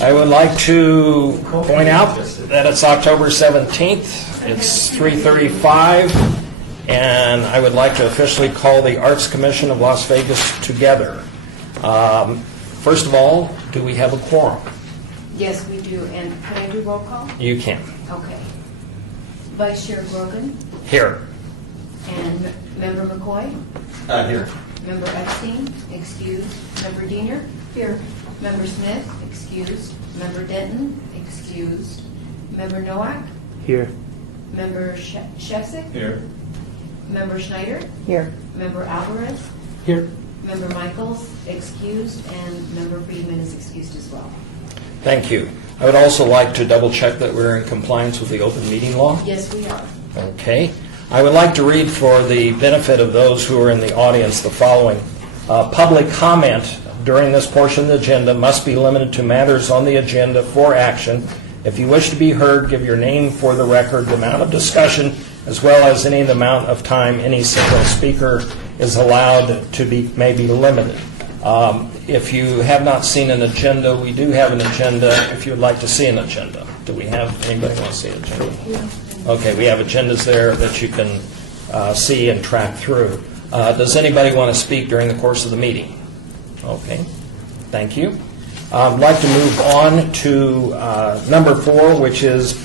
I would like to point out that it's October 17th. It's 3:35, and I would like to officially call the Arts Commission of Las Vegas together. First of all, do we have a quorum? Yes, we do. And can I do roll call? You can. Okay. Vice Chair Grogan Here. and Member McCoy. Here. Member Epstein, excused. Member Diener. Here. Member Smith, excused. Member Denton, excused. Member Nowak. Here. Member Shefsick. Here. Member Schneider. Here. Member Alvarez. Here. Member Michaels, excused. And Member Friedman is excused as well. Thank you. I would also like to double check that we're in compliance with the open meeting law. Yes, we are. Okay. I would like to read for the benefit of those who are in the audience the following. Public comment during this portion of the agenda must be limited to matters on the agenda for action. If you wish to be heard, give your name for the record, the amount of discussion, as well as any amount of time any single speaker is allowed to be, may be limited. If you have not seen an agenda, we do have an agenda if you would like to see an agenda. Do we have, anybody want to see an agenda? Okay, we have agendas there that you can see and track through. Does anybody want to speak during the course of the meeting? Okay, thank you. I'd like to move on to number 4, which is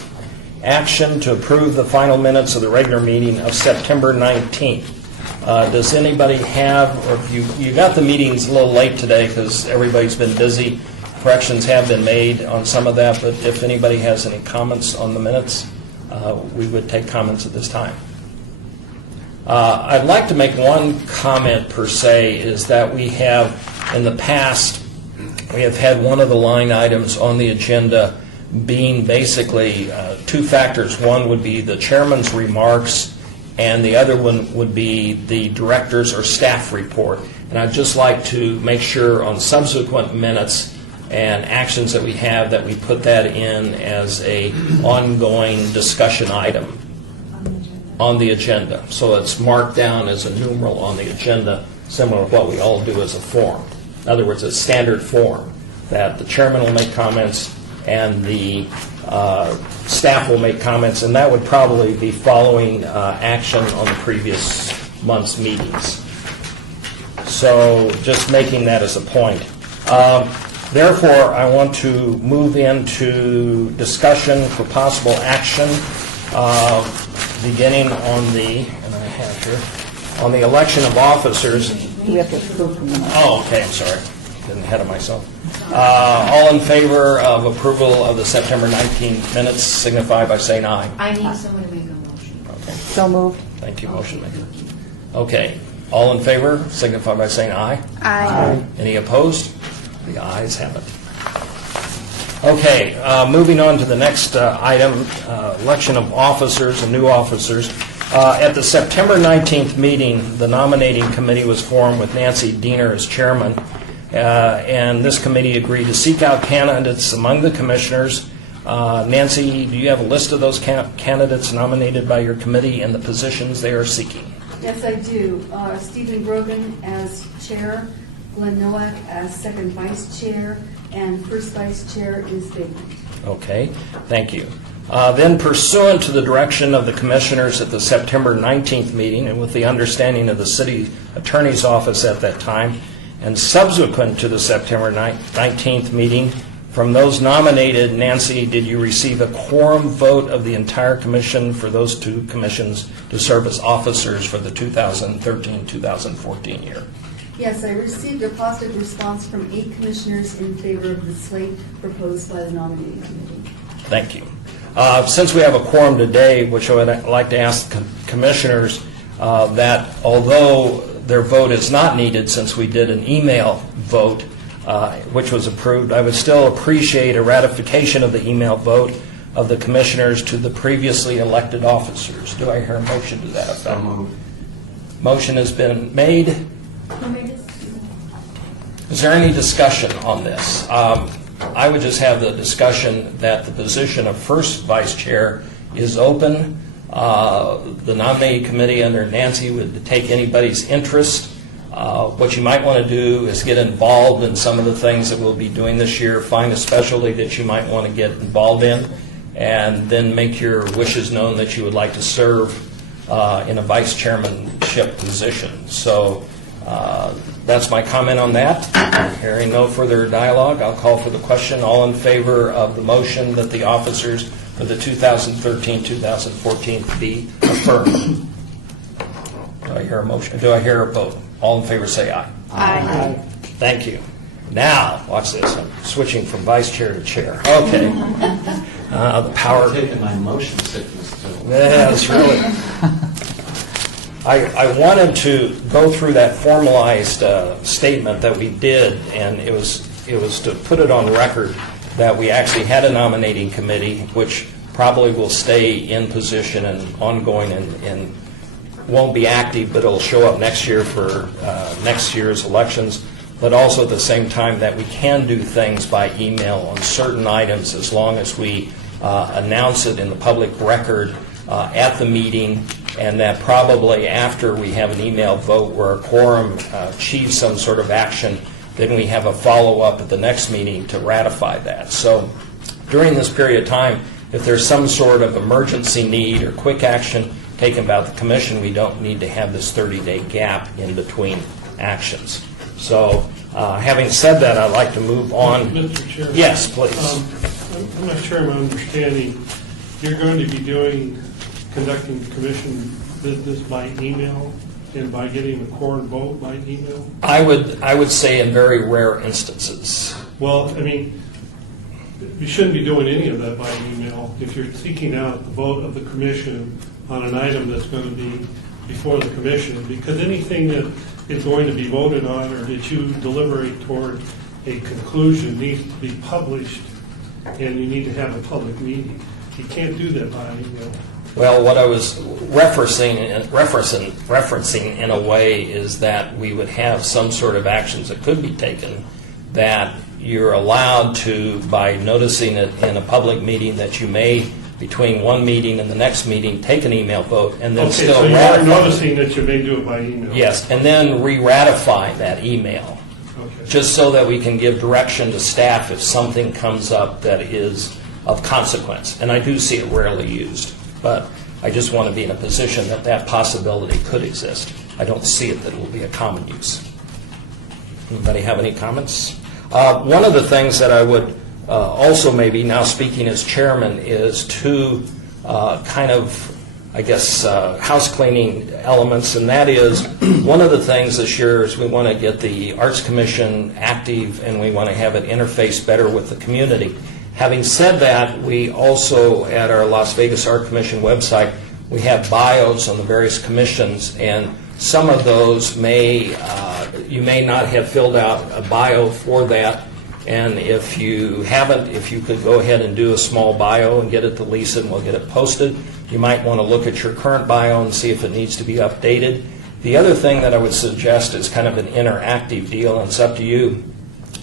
action to approve the final minutes of the regular meeting of September 19th. Does anybody have, or if you got the meetings a little late today because everybody's been busy, corrections have been made on some of that, but if anybody has any comments on the minutes, we would take comments at this time. I'd like to make one comment per se, is that we have, in the past, we have had one of the line items on the agenda being basically 2 factors. One would be the chairman's remarks, and the other one would be the director's or staff report. And I'd just like to make sure on subsequent minutes and actions that we have that we put that in as a ongoing discussion item on the agenda. So it's marked down as a numeral on the agenda, similar to what we all do as a form. In other words, a standard form that the chairman will make comments and the staff will make comments, and that would probably be following action on the previous month's meetings. So just making that as a point. Therefore, I want to move into discussion for possible action, beginning on the, and I have here, on the election of officers. We have to approve from the. Oh, okay, I'm sorry. Getting ahead of myself. All in favor of approval of the September 19th minutes signify by saying aye. I need someone to make a motion. Okay. So moved. Thank you, motion maker. Okay. All in favor signify by saying aye. Aye. Any opposed? The ayes have it. Okay, moving on to the next item, election of officers and new officers. At the September 19th meeting, the nominating committee was formed with Nancy Diener as chairman, and this committee agreed to seek out candidates among the commissioners. Nancy, do you have a list of those candidates nominated by your committee and the positions they are seeking? Yes, I do. Stephen Grogan as chair, Glenn Nowak as second vice chair, and first vice chair is vacant. Okay, thank you. Then pursuant to the direction of the commissioners at the September 19th meeting and with the understanding of the city attorney's office at that time, and subsequent to the September 19th meeting, from those nominated, Nancy, did you receive a quorum vote of the entire commission for those 2 commissions to serve as officers for the 2013-2014 year? Yes, I received a positive response from 8 commissioners in favor of the slate proposed by the nominating committee. Thank you. Since we have a quorum today, which I would like to ask the commissioners that although their vote is not needed since we did an email vote, which was approved, I would still appreciate a ratification of the email vote of the commissioners to the previously elected officers. Do I hear a motion to that effect? Motion has been made. Who made this? Is there any discussion on this? I would just have the discussion that the position of first vice chair is open. The nominating committee under Nancy would take anybody's interest. What you might want to do is get involved in some of the things that we'll be doing this year. Find a specialty that you might want to get involved in, and then make your wishes known that you would like to serve in a vice chairmanship position. So that's my comment on that. Hearing no further dialogue, I'll call for the question. All in favor of the motion that the officers for the 2013-2014 be affirmed? Do I hear a motion? Do I hear a vote? All in favor say aye. Aye. Thank you. Now, watch this. I'm switching from vice chair to chair. Okay. The power. I've taken my motion sickness too. Yeah, that's really. I wanted to go through that formalized statement that we did, and it was to put it on record that we actually had a nominating committee, which probably will stay in position and ongoing and won't be active, but it'll show up next year for next year's elections. But also at the same time that we can do things by email on certain items as long as we announce it in the public record at the meeting, and that probably after we have an email vote where a quorum achieves some sort of action, then we have a follow-up at the next meeting to ratify that. So during this period of time, if there's some sort of emergency need or quick action taken by the commission, we don't need to have this 30-day gap in between actions. So having said that, I'd like to move on. Mr. Chairman? Yes, please. I'm not sure I'm understanding. You're going to be conducting commission business by email and by getting a quorum vote by email? I would say in very rare instances. Well, I mean, you shouldn't be doing any of that by email if you're seeking out the vote of the commission on an item that's going to be before the commission, because anything that is going to be voted on or that you deliberate toward a conclusion needs to be published, and you need to have a public meeting. You can't do that by email. Well, what I was referencing in a way is that we would have some sort of actions that could be taken that you're allowed to, by noticing it in a public meeting, that you may, between one meeting and the next meeting, take an email vote and then Okay, still so you are ratify. noticing that you may do it by email? Yes, and then re-ratify that email, Okay. just so that we can give direction to staff if something comes up that is of consequence. And I do see it rarely used, but I just want to be in a position that that possibility could exist. I don't see it that it will be a common use. Anybody have any comments? One of the things that I would also maybe, now speaking as chairman, is two kind of, I guess, house cleaning elements, and that is one of the things this year is we want to get the Arts Commission active and we want to have it interface better with the community. Having said that, we also, at our Las Vegas Art Commission website, we have bios on the various commissions, and some of those you may not have filled out a bio for that, and if you haven't, if you could go ahead and do a small bio and get it to Lisa and we'll get it posted. You might want to look at your current bio and see if it needs to be updated. The other thing that I would suggest is kind of an interactive deal, and it's up to you,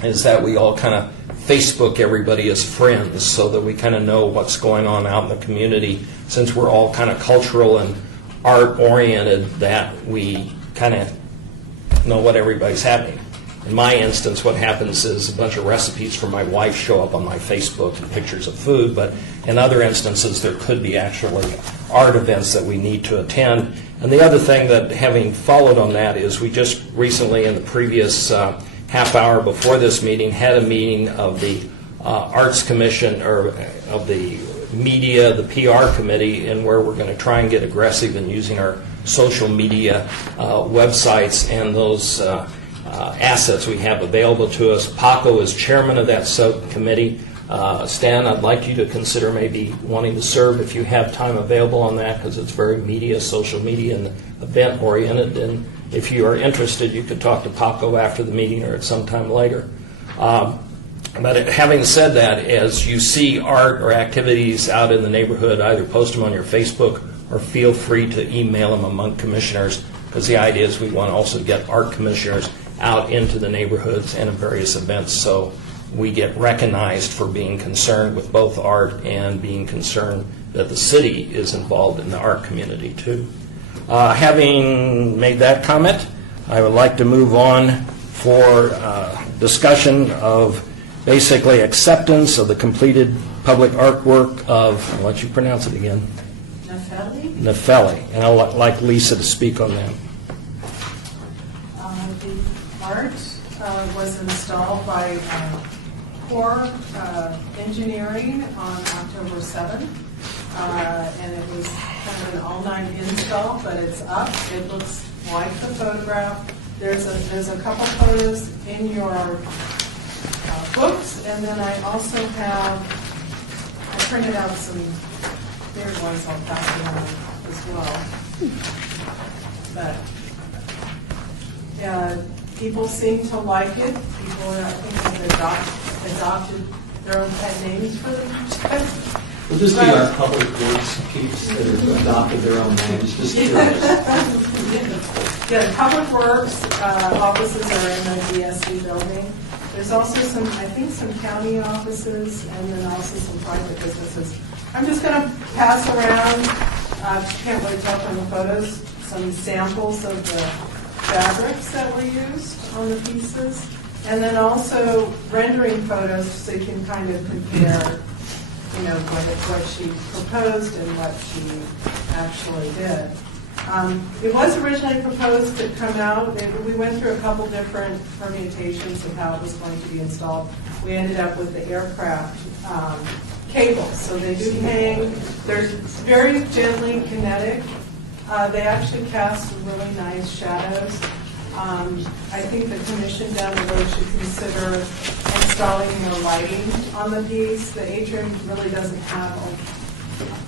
is that we all kind of Facebook everybody as friends so that we kind of know what's going on out in the community, since we're all kind of cultural and art oriented, that we kind of know what everybody's having. In my instance, what happens is a bunch of recipes from my wife show up on my Facebook and pictures of food, but in other instances there could be actually art events that we need to attend. And the other thing that, having followed on that, is we just recently, in the previous half hour before this meeting, had a meeting of the Arts Commission, or of the media, the PR committee, and where we're going to try and get aggressive in using our social media websites and those assets we have available to us. Paco is chairman of that subcommittee. Stan, I'd like you to consider maybe wanting to serve if you have time available on that, because it's very social media and event oriented. And if you are interested, you could talk to Paco after the meeting or at some time later. But having said that, as you see art or activities out in the neighborhood, either post them on your Facebook or feel free to email them among commissioners, because the idea is we want to also get art commissioners out into the neighborhoods and in various events, so we get recognized for being concerned with both art and being concerned that the city is involved in the art community too. Having made that comment, I would like to move on for discussion of basically acceptance of the completed public artwork of, I'll let you pronounce it again, Nepheli. And I'd like Lisa to speak on that. The art was installed by Core Engineering on October 7th, and it was kind of an all-night install, but it's up. It looks like the photograph. There's a couple photos in your books, and then I also have, I printed out some bigger ones I'll pass around as well. But people seem to like it. People, I think, have adopted their own pet names for them. Will this be our public works peeps that have adopted their own names? Just curious. Yeah, Public Works offices are in the DSC building. There's also some, I think, some county offices and then also some private businesses. I'm just going to pass around, can't really tell from the photos, some samples of the fabrics that were used on the pieces. And then also rendering photos so you can kind of compare, what she proposed and what she actually did. It was originally proposed to come out. We went through a couple different permutations of how it was going to be installed. We ended up with the aircraft cables. So they do hang. They're very gently kinetic. They actually cast really nice shadows. I think the commission down the road should consider installing more lighting on the piece. The atrium really doesn't have,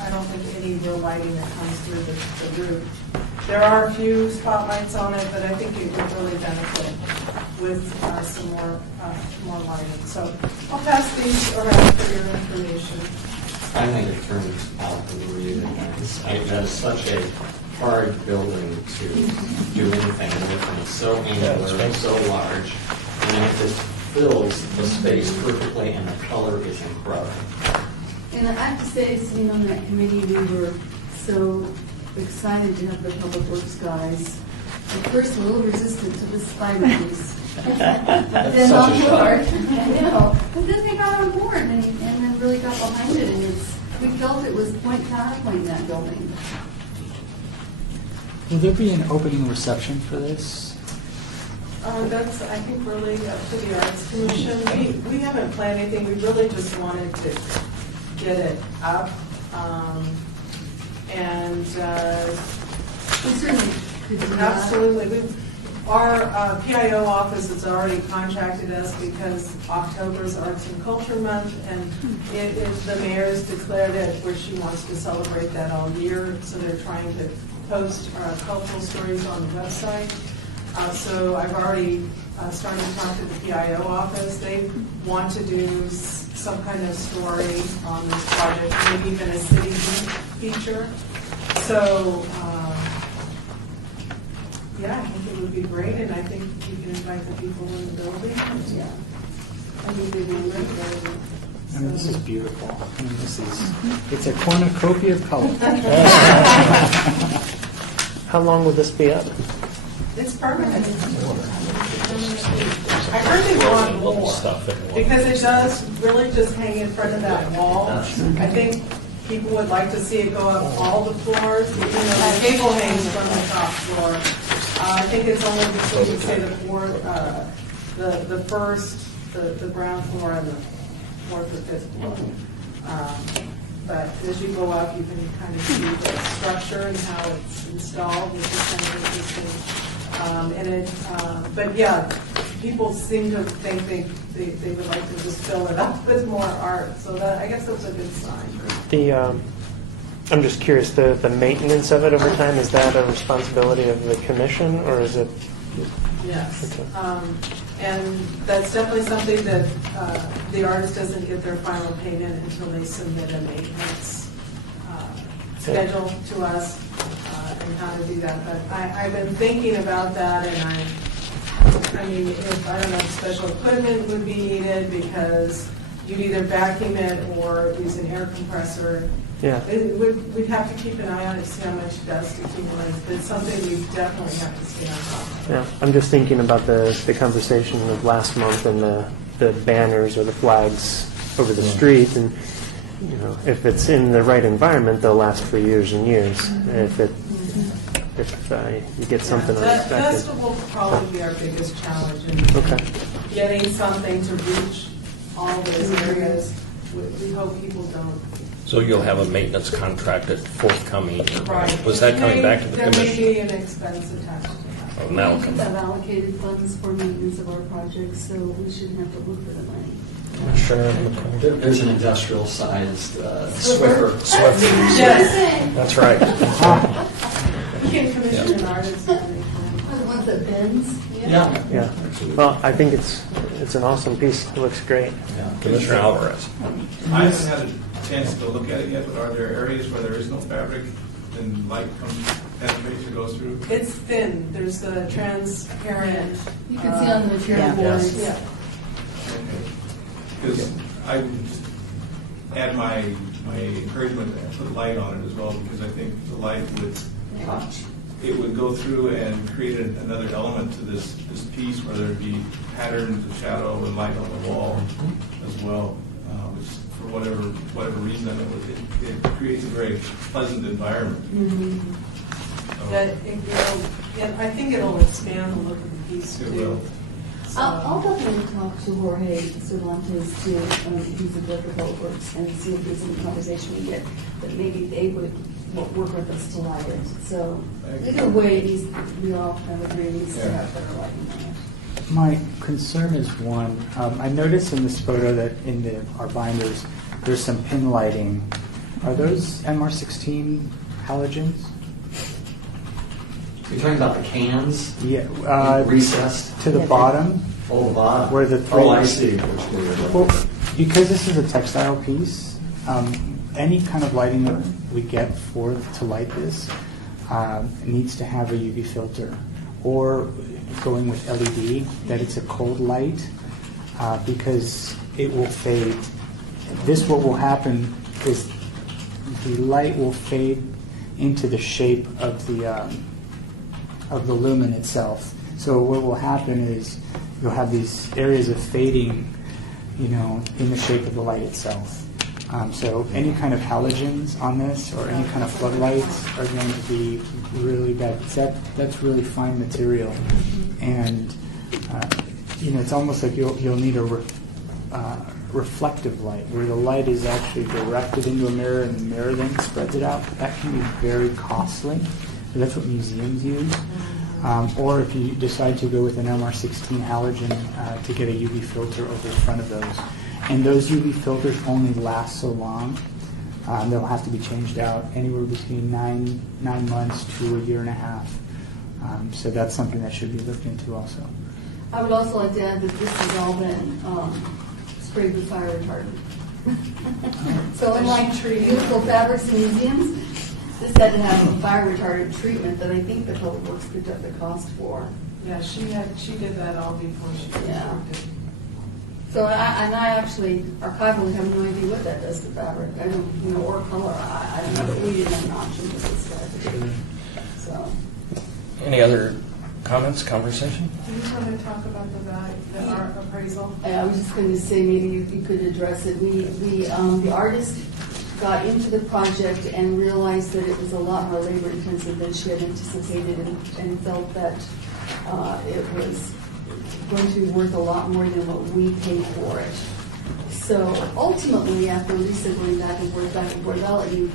I don't think, any real lighting that comes through the roof. There are a few spotlights on it, but I think it would really benefit with some more lighting. So I'll pass these around for your information. I think it turns out really nice. That is such a hard building to do anything with, and it's so angular and so large, and it just fills the space perfectly, and the color is incredible. And I have to say, sitting on that committee, we were so excited to have the Public Works guys. At first, a little resistant to the spider piece. Then on board, I know. But then they got on board and then really got behind it, and we felt it was point counterpoint in that building. Will there be an opening reception for this? That's, I think, really up to the Arts Commission. We haven't planned anything. We really just wanted to get it up. We certainly could do that. Absolutely. Our PIO office has already contacted us because October is Arts and Culture Month, and it is the mayor's declared it where she wants to celebrate that all year. So they're trying to post cultural stories on the website. So I've already started to talk to the PIO office. They want to do some kind of story on this project, maybe even a city feature. So, yeah, I think it would be great, and I think you can invite the people in the building. Yeah. I think they'd be great. I mean, this is beautiful. I mean, it's a cornucopia of color. How long will this be up? It's permanent. I heard they want more, because it does really just hang in front of that wall. I think people would like to see it go up all the floors. The cable hangs from the top floor. I think it's only between, say, the first, the ground floor and the fourth or fifth floor. But as you go up, you can kind of see the structure and how it's installed, which is kind of interesting. But yeah, people seem to think they would like to just fill it up with more art. So that, I guess that's a good sign. I'm just curious, the maintenance of it over time, is that a responsibility of the commission, or is it? Yes. Okay. And that's definitely something that the artist doesn't get their final payment until they submit a maintenance schedule to us and how to do that. But I've been thinking about that, and I mean, I don't know if special equipment would be needed, because you'd either vacuum it or use an air compressor. Yeah. We'd have to keep an eye on it, see how much dust accumulates, but it's something we definitely have to stay on top of. Yeah, I'm just thinking about the conversation of last month and the banners or the flags over the street, and you know, if it's in the right environment, they'll last for years and years. If you get something Dust unexpected. will probably be our biggest challenge in Okay. getting something to reach all those areas. We hope people don't. So you'll have a maintenance contract at forthcoming. Right. Was that coming back to the There may commission? be an expense attached to that. Oh, now, We have allocated funds for maintenance of our projects, so we shouldn't have to look for the money. Sure. There's an industrial-sized Swiffer. Swift. Yes, That's right. we can commission an artist. Are the ones that bends? Yeah. Yeah. Well, I think it's an awesome piece. It looks great. Commissioner Alvarez. I haven't had a chance to look at it yet, but are there areas where there is no fabric and light penetrates or goes through? It's thin, there's the transparent. You can see on the material boards. Yeah. Because I would add my encouragement to put light on it as well, because I think the light would go through and create another element to this piece where there'd be patterns of shadow and light on the wall as well. Which, for whatever reason, it creates a very pleasant environment. So, I think it'll expand the look of the piece It too. will. So- I'll definitely talk to Jorge Cervantes, to who's the director of Public Works, and see if there's any conversation we get that maybe they would work with us to light it. So either way, we all kind of agree needs to have better lighting on it. My concern is one, I noticed in this photo that in our binders, there's some pin lighting. Are those MR16 halogens? You're talking about the cans Yeah. recessed? To the bottom? Oh, the bottom. Where the three- Oh, I see. Which way you're Well, looking. because this is a textile piece, any kind of lighting that we get to light this needs to have a UV filter, or going with LED, that it's a cold light, because it will fade. What will happen is the light will fade into the shape of the lumen itself. So what will happen is you'll have these areas of fading, in the shape of the light itself. So any kind of halogens on this or any kind of floodlights are going to be really bad. That's really fine material, and it's almost like you'll need a reflective light where the light is actually directed into a mirror and the mirror then spreads it out. That can be very costly. That's what museums use. Or if you decide to go with an MR16 halogen to get a UV filter over the front of those. And those UV filters only last so long. They'll have to be changed out anywhere between 9 months to a year and a half. So that's something that should be looked into also. I would also like to add that this has all been sprayed with fire retardant. So unlike beautiful fabrics in museums, this had to have a fire retardant treatment that I think the Public Works picked up the cost for. Yeah, she did that all before she Yeah. did. So I actually archivally have no idea what that does to fabric. I don't, or color. I don't know, but we didn't have an option with this guy. So. Any other comments, conversation? Do you want to talk about the art appraisal? I was just going to say, maybe if you could address it. The artist got into the project and realized that it was a lot more labor intensive than she had anticipated, and felt that it was going to be worth a lot more than what we paid for it. So ultimately, after Lisa going back and forth, I'll let you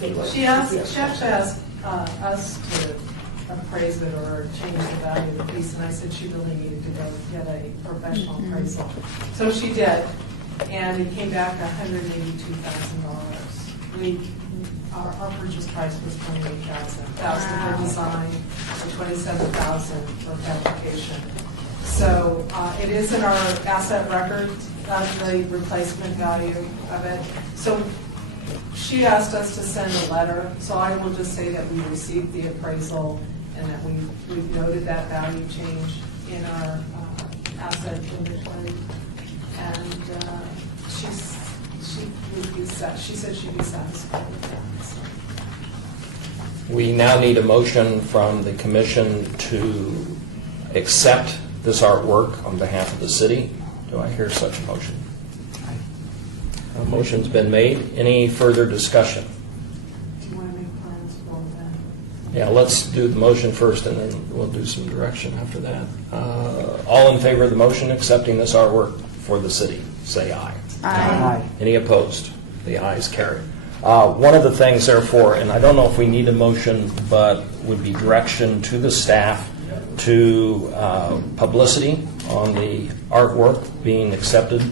say what. She actually asked us to appraise it or change the value of the piece, and I said she really needed to go get a professional appraisal. So she did, and it came back $182,000. Our purchase price was $28,000 for design, and $27,000 for fabrication. So it is in our asset record, the replacement value of it. So she asked us to send a letter, so I will just say that we received the appraisal and that we've noted that value change in our asset inventory. And she would be she said she'd be satisfied with that. So. We now need a motion from the commission to accept this artwork on behalf of the city. Do I hear such a motion? A motion's been made. Any further discussion? Do you want to make plans for that? Yeah, let's do the motion first, and then we'll do some direction after that. All in favor of the motion accepting this artwork for the city, say aye. Aye. Any opposed? The ayes carry. One of the things, therefore, and I don't know if we need a motion, but would be direction to the staff to publicity on the artwork being accepted,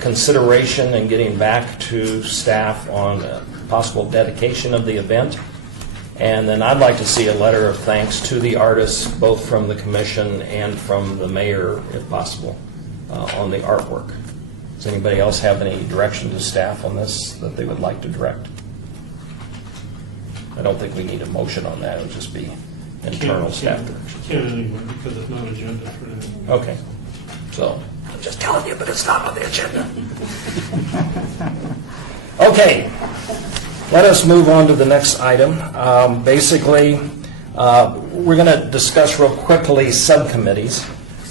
consideration and getting back to staff on possible dedication of the event. And then I'd like to see a letter of thanks to the artists, both from the commission and from the mayor, if possible, on the artwork. Does anybody else have any direction to staff on this that they would like to direct? I don't think we need a motion on that. It would just be internal staff direction. Can't anyway, because it's not agenda for that. Okay. So, I'm just telling you, but it's not on the agenda. Okay. Let us move on to the next item. Basically, we're going to discuss real quickly subcommittees.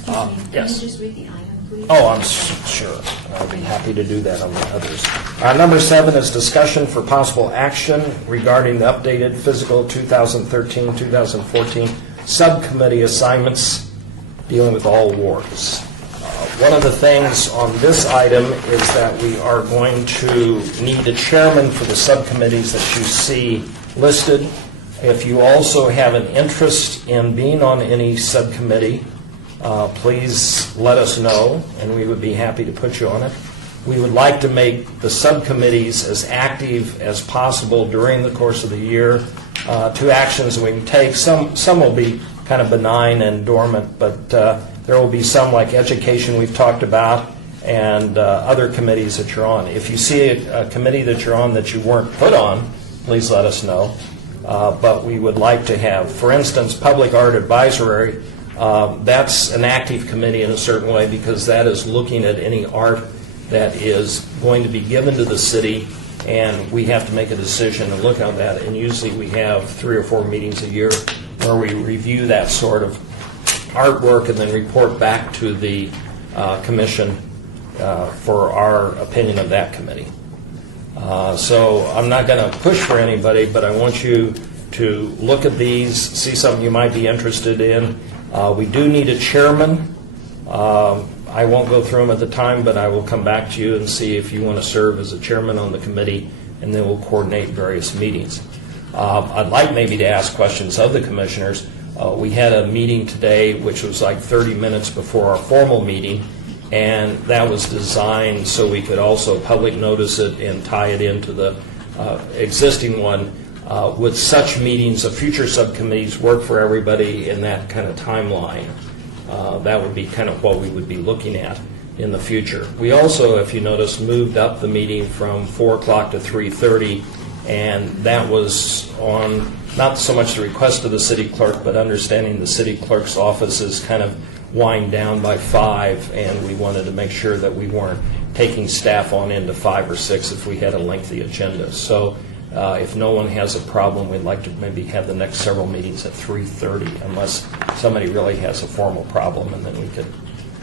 Can Yes. you just read the item, please? Oh, I'm sure. I'll be happy to do that on the others. Number 7 is discussion for possible action regarding the updated fiscal 2013-2014 subcommittee assignments dealing with all wards. One of the things on this item is that we are going to need a chairman for the subcommittees that you see listed. If you also have an interest in being on any subcommittee, please let us know, and we would be happy to put you on it. We would like to make the subcommittees as active as possible during the course of the year. 2 actions we can take. Some will be kind of benign and dormant, but there will be some like education we've talked about and other committees that you're on. If you see a committee that you're on that you weren't put on, please let us know. But we would like to have, for instance, Public Art Advisory. That's an active committee in a certain way because that is looking at any art that is going to be given to the city, and we have to make a decision and look at that. And usually we have 3 or 4 meetings a year where we review that sort of artwork and then report back to the commission for our opinion of that committee. So I'm not going to push for anybody, but I want you to look at these, see something you might be interested in. We do need a chairman. I won't go through them at the time, but I will come back to you and see if you want to serve as a chairman on the committee, and then we'll coordinate various meetings. I'd like maybe to ask questions of the commissioners. We had a meeting today which was like 30 minutes before our formal meeting, and that was designed so we could also public notice it and tie it into the existing one. Would such meetings of future subcommittees work for everybody in that kind of timeline? That would be kind of what we would be looking at in the future. We also, if you notice, moved up the meeting from 4 o'clock to 3:30, and that was on not so much the request of the city clerk, but understanding the city clerk's office is kind of wind down by 5, and we wanted to make sure that we weren't taking staff on into 5 or 6 if we had a lengthy agenda. So if no one has a problem, we'd like to maybe have the next several meetings at 3:30, unless somebody really has a formal problem, and then we could.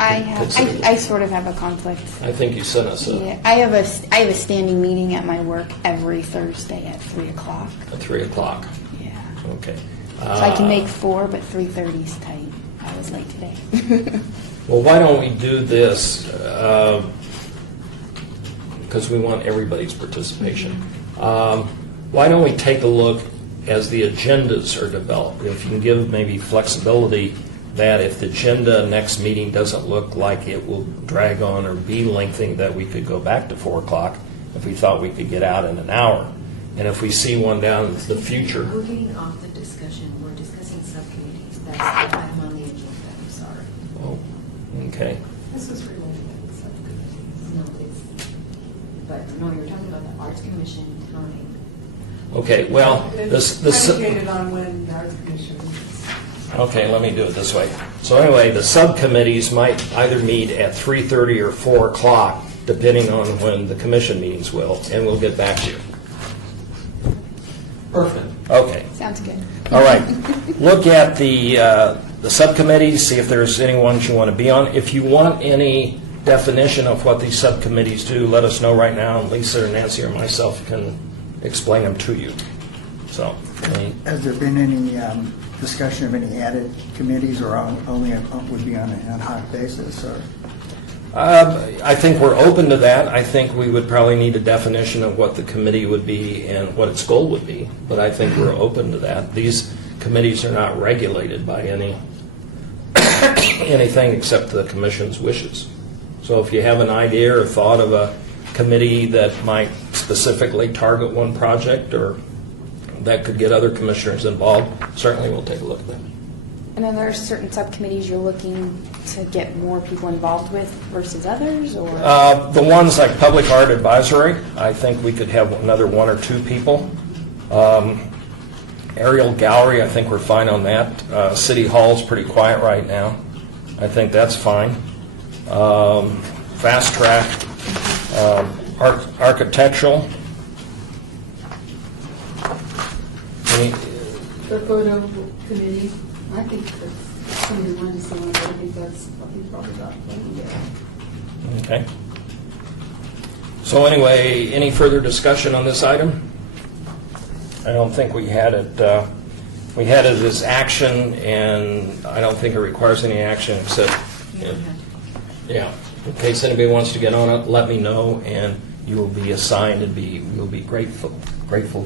I sort of have a conflict. I think you sent us Yeah, I have a standing meeting at my work every Thursday at 3 o'clock. at 3 o'clock. Yeah. Okay. So I can make 4, but 3:30 is tight. I was late today. Well, why don't we do this? Because we want everybody's participation. Why don't we take a look as the agendas are developed? If you can give maybe flexibility that if the agenda next meeting doesn't look like it will drag on or be lengthy, that we could go back to 4 o'clock if we thought we could get out in an hour. And if we see one down the future. We're getting off the discussion. We're discussing subcommittees. That's the item on the agenda. I'm sorry. Oh, okay. This is related to the subcommittees. No, but no, you're talking about the Arts Commission time. Okay, well, It's predicated on when the Arts Commission is. Okay, let me do it this way. So anyway, the subcommittees might either meet at 3:30 or 4 o'clock, depending on when the commission meetings will, and we'll get back to you. Perfect. Okay. Sounds good. All right. Look at the subcommittees, see if there's any ones you want to be on. If you want any definition of what these subcommittees do, let us know right now, and Lisa or Nancy or myself can explain them to you. So, Has there been any discussion of any added committees, or only would be on an ad hoc basis? Or I think we're open to that. I think we would probably need a definition of what the committee would be and what its goal would be, but I think we're open to that. These committees are not regulated by anything except the commission's wishes. So if you have an idea or thought of a committee that might specifically target one project or that could get other commissioners involved, certainly we'll take a look at that. And then there are certain subcommittees you're looking to get more people involved with versus others, or? The ones like Public Art Advisory, I think we could have another 1 or 2 people. Aerial Gallery, I think we're fine on that. City Hall's pretty quiet right now. I think that's fine. Fast Track, Architectural. The photo committee, I think that's somebody wanted to someone, but I think that's probably about plenty. Okay. So anyway, any further discussion on this item? I don't think we had it. We had it as action, and I don't think it requires any action except, yeah. In case anybody wants to get on it, let me know, and you will be assigned and we'll be grateful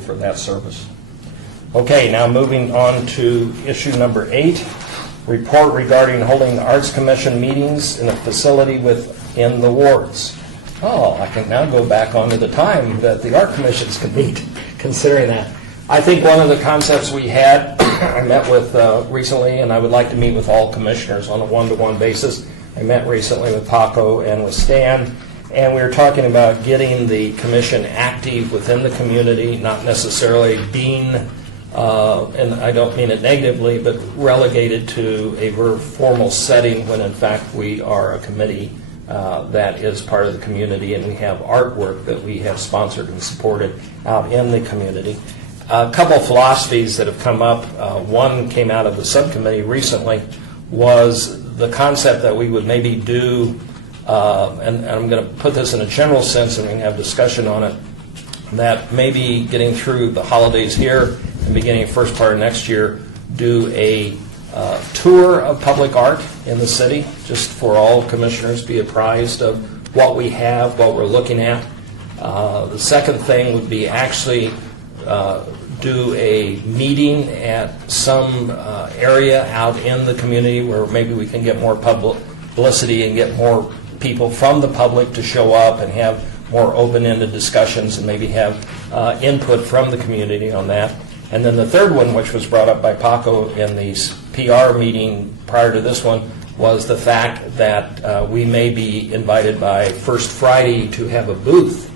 for that service. Okay, now moving on to issue number 8, report regarding holding the Arts Commission meetings in a facility within the wards. Oh, I can now go back onto the time that the Art Commissions can meet, considering that. I think one of the concepts we had, I met with recently, and I would like to meet with all commissioners on a one-to-one basis. I met recently with Paco and with Stan, and we were talking about getting the commission active within the community, not necessarily being and I don't mean it negatively, but relegated to a very formal setting when in fact we are a committee that is part of the community, and we have artwork that we have sponsored and supported out in the community. A couple of philosophies that have come up, one came out of the subcommittee recently, was the concept that we would maybe do, and I'm going to put this in a general sense and we can have discussion on it, that maybe getting through the holidays here and beginning first part of next year, do a tour of public art in the city, just for all commissioners be apprised of what we have, what we're looking at. The second thing would be actually do a meeting at some area out in the community where maybe we can get more publicity and get more people from the public to show up and have more open-ended discussions and maybe have input from the community on that. And then the third one, which was brought up by Paco in the PR meeting prior to this one, was the fact that we may be invited by First Friday to have a booth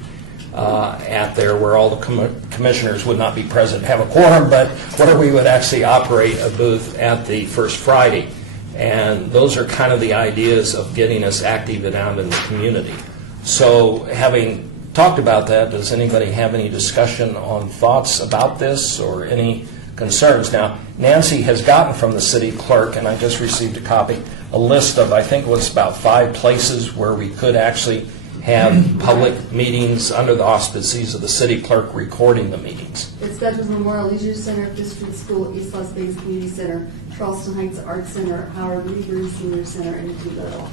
at there where all the commissioners would not be present, have a quorum, but where we would actually operate a booth at the First Friday. And those are kind of the ideas of getting us active and out in the community. So having talked about that, does anybody have any discussion on thoughts about this or any concerns? Now, Nancy has gotten from the city clerk, and I just received a copy, a list of, I think it was about 5 places where we could actually have public meetings under the auspices of the city clerk recording the meetings. It's Veterans Memorial Leisure Center, District School, East Las Vegas Community Center, Charleston Heights Arts Center, Howard Reber Senior Center, and Doolittle.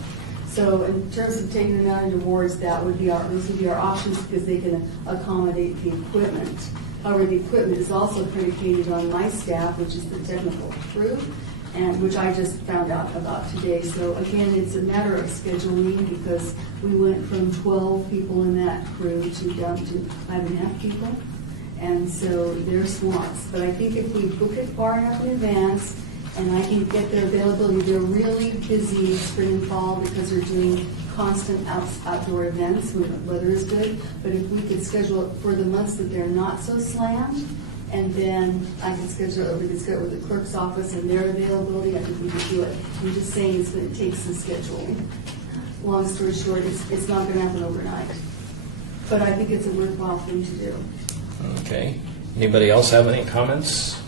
So in terms of taking them out into wards, those would be our options because they can accommodate the equipment. However, the equipment is also predicated on my staff, which is the technical crew, and which I just found out about today. So again, it's a matter of scheduling because we went from 12 people in that crew to down to 5.5 people. And so they're swamped. But I think if we book it far enough in advance, and I can get their availability, they're really busy spring and fall because they're doing constant outdoor events when the weather is good. But if we could schedule it for the months that they're not so slammed, and then I can schedule it, or we can schedule it with the clerk's office and their availability, I think we can do it. I'm just saying it's going to take some scheduling. long story short, it's not going to happen overnight. But I think it's a worthwhile thing to do. Okay. Anybody else have any comments?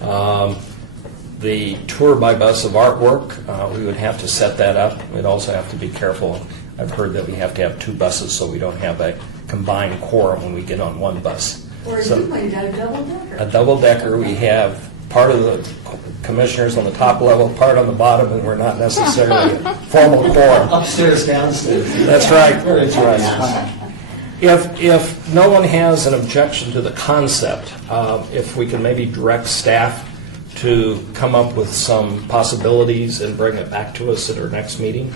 The tour by bus of artwork, we would have to set that up. We'd also have to be careful. I've heard that we have to have 2 buses so we don't have a combined quorum when we get on one bus. Or as you pointed out, a double-decker. A double-decker, we have part of the commissioners on the top level, part on the bottom, and we're not necessarily a formal quorum. Upstairs, downstairs. That's right. Very That's right. If no one has an objection to the concept, if we can maybe direct staff to come up with some possibilities and bring it back to us at our next meeting,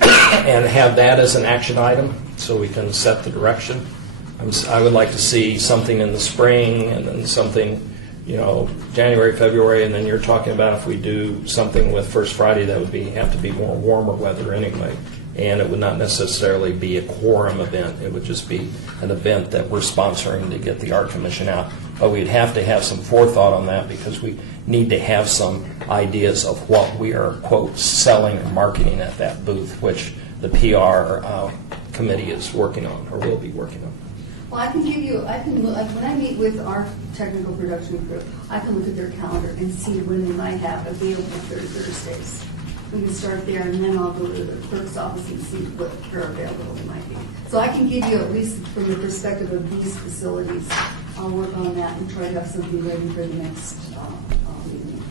and have that as an action item so we can set the direction. I would like to see something in the spring and then something, January, February, and then you're talking about if we do something with First Friday, that would have to be more warmer weather anyway. And it would not necessarily be a quorum event. It would just be an event that we're sponsoring to get the Art Commission out. But we'd have to have some forethought on that because we need to have some ideas of what we are, quote, selling or marketing at that booth, which the PR committee is working on or will be working on. Well, I can look, like when I meet with our technical production group, I can look at their calendar and see when they might have available Thursdays. We can start there, and then I'll go to the clerk's office and see what their availability might be. So I can give you, at least from the perspective of these facilities, I'll work on that and try to have something ready for the next meeting.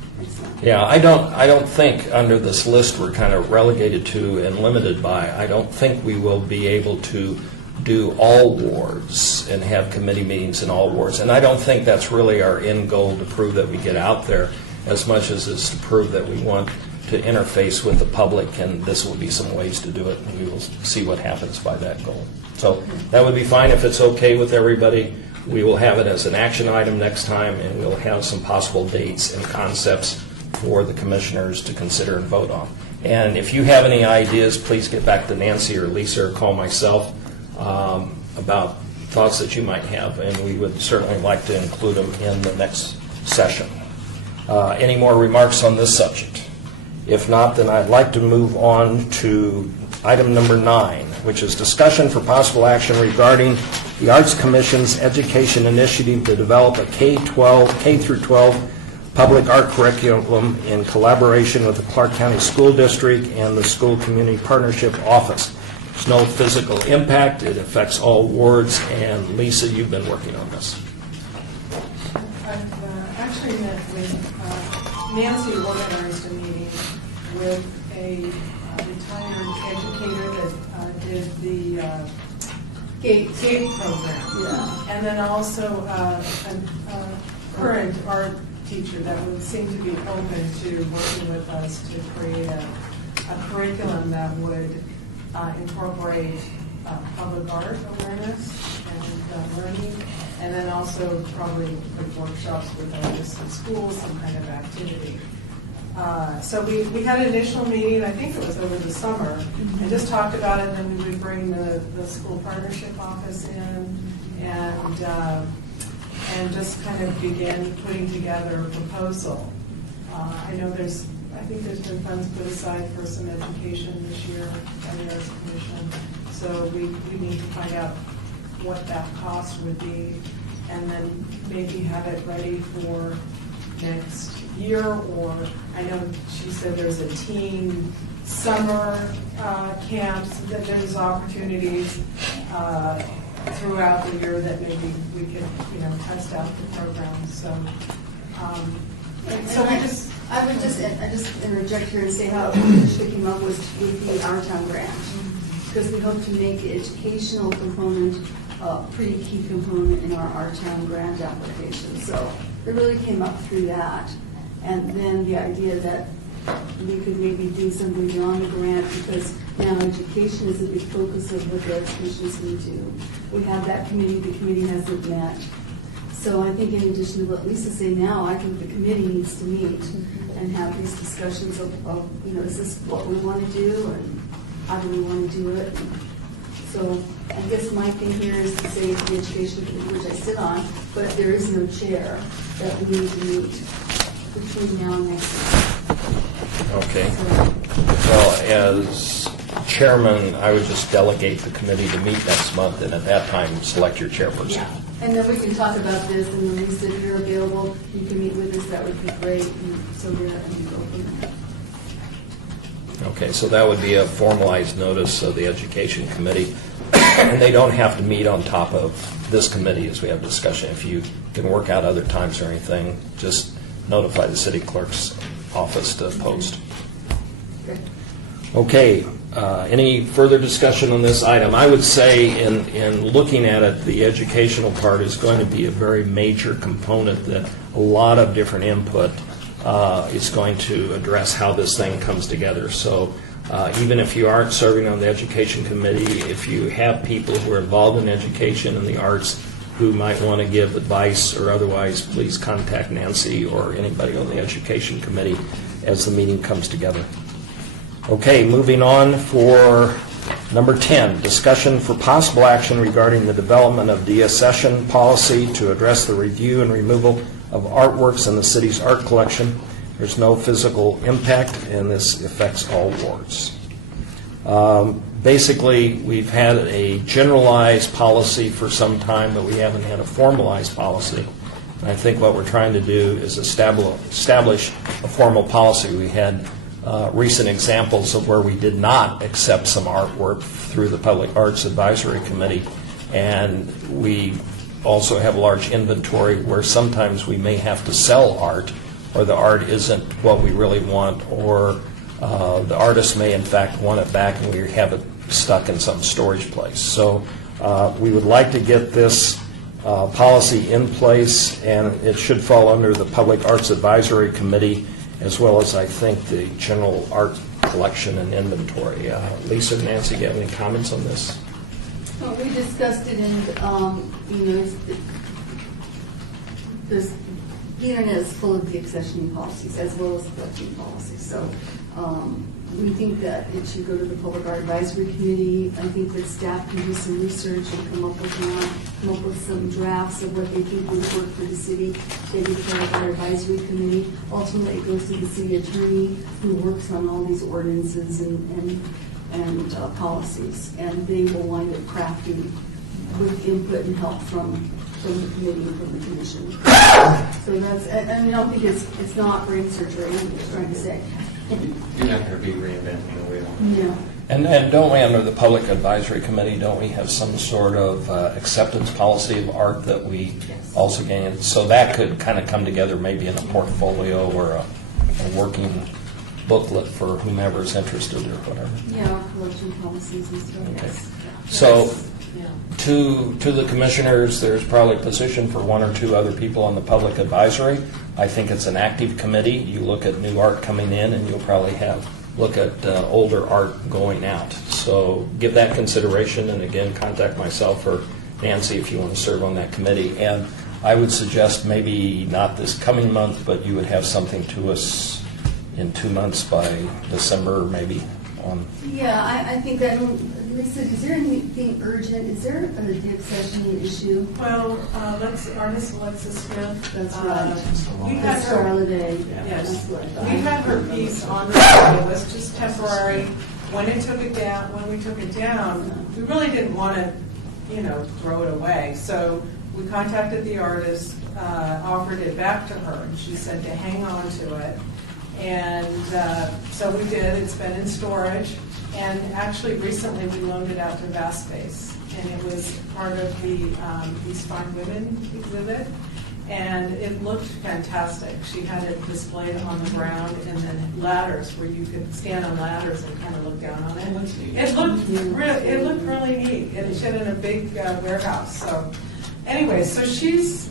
Yeah, I don't think under this list we're kind of relegated to and limited by, I don't think we will be able to do all wards and have committee meetings in all wards. And I don't think that's really our end goal, to prove that we get out there as much as it's to prove that we want to interface with the public, and this will be some ways to do it, and we will see what happens by that goal. So that would be fine if it's okay with everybody. We will have it as an action item next time, and we'll have some possible dates and concepts for the commissioners to consider and vote on. And if you have any ideas, please get back to Nancy or Lisa or call myself about thoughts that you might have, and we would certainly like to include them in the next session. Any more remarks on this subject? If not, then I'd like to move on to item number 9, which is discussion for possible action regarding the Arts Commission's education initiative to develop a K-12 public art curriculum in collaboration with the Clark County School District and the School Community Partnership Office. There's no physical impact. It affects all wards. And Lisa, you've been working on this. I've actually met with Nancy organized a meeting with a retired educator that did the GATE program. Yeah. And then also a current art teacher that would seem to be open to working with us to create a curriculum that would incorporate public art awareness and learning, and then also probably with workshops with artists in schools, some kind of activity. So we had an initial meeting, I think it was over the summer, and just talked about it, and then we would bring the school partnership office in and just kind of begin putting together a proposal. I think there's been funds put aside for some education this year by the Arts Commission, so we need to find out what that cost would be, and then maybe have it ready for next year. Or I know she said there's a teen summer camps, that there's opportunities throughout the year that maybe we could test out the program. So I would just interject here and say how we came up with the Our Town grant, because we hope to make the educational component a pretty key component in our Town grant application. So it really came up through that, and then the idea that we could maybe do something beyond the grant, because now education is a big focus of what the education is going to do. We have that committee. The committee hasn't met. So I think in addition to what Lisa said now, I think the committee needs to meet and have these discussions of is this what we want to do, and how do we want to do it? So I guess my thing here is to say the education committee, which I sit on, but there is no chair, that we need to meet between now and next week. Okay. Well, as chairman, I would just delegate the committee to meet next month, and at that time, select your chairperson. Yeah, and then we can talk about this, and then Lisa, if you're available, you can meet with us, that would be great, and so we're going to go from there. Okay, so that would be a formalized notice of the Education Committee, and they don't have to meet on top of this committee as we have discussion. If you can work out other times or anything, just notify the city clerk's office to post. Okay, any further discussion on this item? I would say in looking at it, the educational part is going to be a very major component that a lot of different input is going to address how this thing comes together. So even if you aren't serving on the Education Committee, if you have people who are involved in education and the arts who might want to give advice or otherwise, please contact Nancy or anybody on the Education Committee as the meeting comes together. Okay, moving on for number 10, discussion for possible action regarding the development of deaccession policy to address the review and removal of artworks in the city's art collection. There's no physical impact, and this affects all wards. Basically, we've had a generalized policy for some time, but we haven't had a formalized policy. And I think what we're trying to do is establish a formal policy. We had recent examples of where we did not accept some artwork through the Public Arts Advisory Committee, and we also have a large inventory where sometimes we may have to sell art, or the art isn't what we really want, or the artist may in fact want it back and we have it stuck in some storage place. So we would like to get this policy in place, and it should fall under the Public Arts Advisory Committee, as well as, I think, the general art collection and inventory. Lisa and Nancy, do you have any comments on this? Well, we discussed it, and the internet is full of deaccessioning policies as well as collecting policies. So we think that it should go to the Public Art Advisory Committee. I think that staff can do some research and come up with some drafts of what they think would work for the city. They do the Public Art Advisory Committee. Ultimately, it goes to the city attorney who works on all these ordinances and policies, and they will wind up crafting with input and help from the committee and from the commission. So that's, I mean, I don't think it's not brain surgery, I'm just trying to say. You're not going to be reinventing the wheel. No. And don't we, under the Public Advisory Committee, don't we have some sort of acceptance policy of art that we also gain? So that could kind of come together maybe in a portfolio or a working booklet for whomever is interested or whatever. Yeah, our collection policies and stuff. Okay. Yes. So to the commissioners, there's probably a position for one or two other people on the Public Advisory. I think it's an active committee. You look at new art coming in, and you'll probably look at older art going out. So give that consideration, and again, contact myself or Nancy if you want to serve on that committee. And I would suggest maybe not this coming month, but you would have something to us in 2 months by December, maybe. Yeah, I think that, Lisa, is there anything urgent? Is there a deaccessioning issue? Well, artist Alexis Smith. That's right. We had That's her, Starla Day. yes, That's what I thought. we had her piece on the site. It was just temporary. When we took it down, we really didn't want to, throw it away. So we contacted the artist, offered it back to her, and she said to hang on to it. And so we did. It's been in storage. And actually, recently, we loaned it out to VastSpace. And it was part of the East Farm Women exhibit. And it looked fantastic. She had it displayed on the ground, and then ladders where you could stand on ladders and kind of look down on it. It looked really neat. And it's in a big warehouse. So anyway, so she's